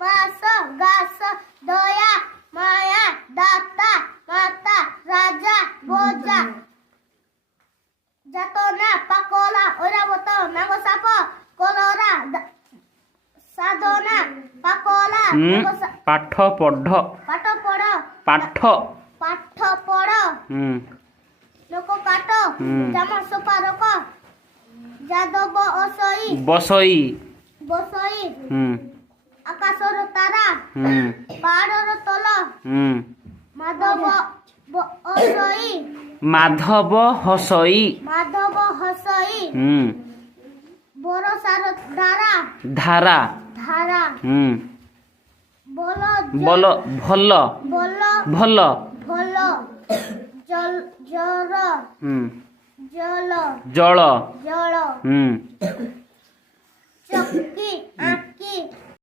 মাস গাছ দয়া মায়া দাতা মাতা রাজা বোঝা যাতনা পাকলা ঐরাবত নাগসাপ কলরা সাধনা পাকলা পাঠ পঢ় পাঠ পড় পাঠ পাঠ পড় লোক কাট জামা সোপা রক যাদব অসই বসই বসই আকাশর তারা পাহাড়র তল মাধব অসই মাধব হসই মাধব হসই বরসার ধারা ধারা ধারা বল বল ভাল বল ভাল ভল জল জর জল জল জল হুম চকি আঁকি